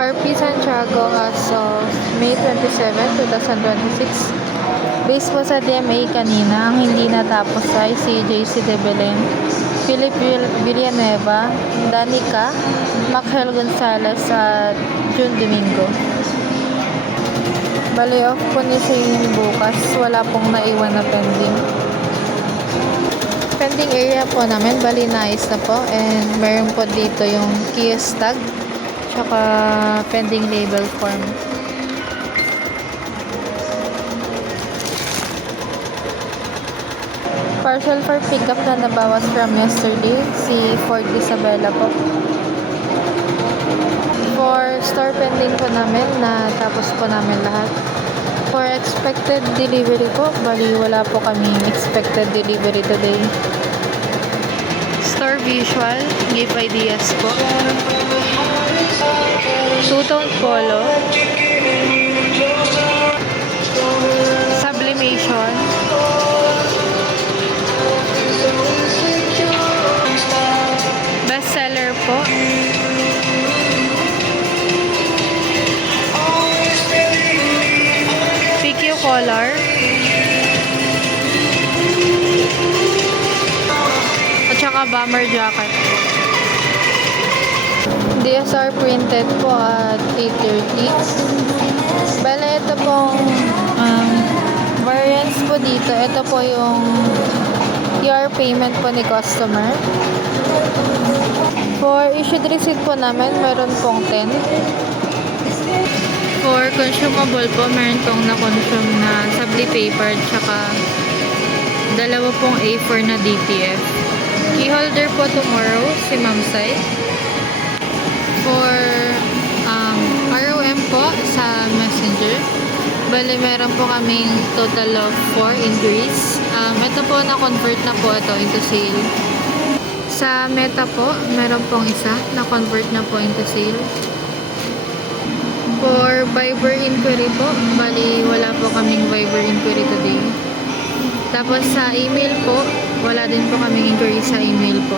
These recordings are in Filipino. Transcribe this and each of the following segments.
RP Santiago as of May 27, 2026. Based po sa DMA kanina, ang hindi natapos ay si JC De Belen, Philip Villanueva, Danica, Macel Gonzalez at June Domingo. Bali off po ni Sayin bukas, wala pong naiwan na pending. Pending area po namin, bali nais na po, and meron po dito yung kiosk tag tsaka pending label form. Parcel for pickup na nabawas from yesterday, si Ford Isabela po. For store pending po namin, na tapos po namin lahat. For expected delivery po, bali wala po kami expected delivery today. Store visual, give ideas po. Two-tone polo. Sublimation. Bestseller po. PQ color. At saka bomber jacket. DSR printed po at 830. Bale, ito pong variants po dito. Ito po yung QR payment po ni customer. For issued receipt po namin, meron pong 10. For consumable po, meron pong na-consume na sabli paper tsaka dalawa pong A4 na DTF. Keyholder po tomorrow, si Ma'am Sai. For ROM po sa Messenger, bali meron po kaming total of 4 inquiries. Ito po na-convert na po ito into sale. Sa Meta po, meron pong isa na-convert na po into sale. For Viber inquiry po, bali wala po kaming Viber inquiry today. Tapos sa email po, wala din po kaming inquiry sa email po.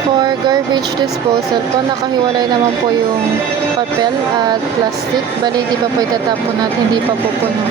For garbage disposal po, nakahiwalay naman po yung papel at plastic. Bali, di pa po itatapon at hindi pa po puno.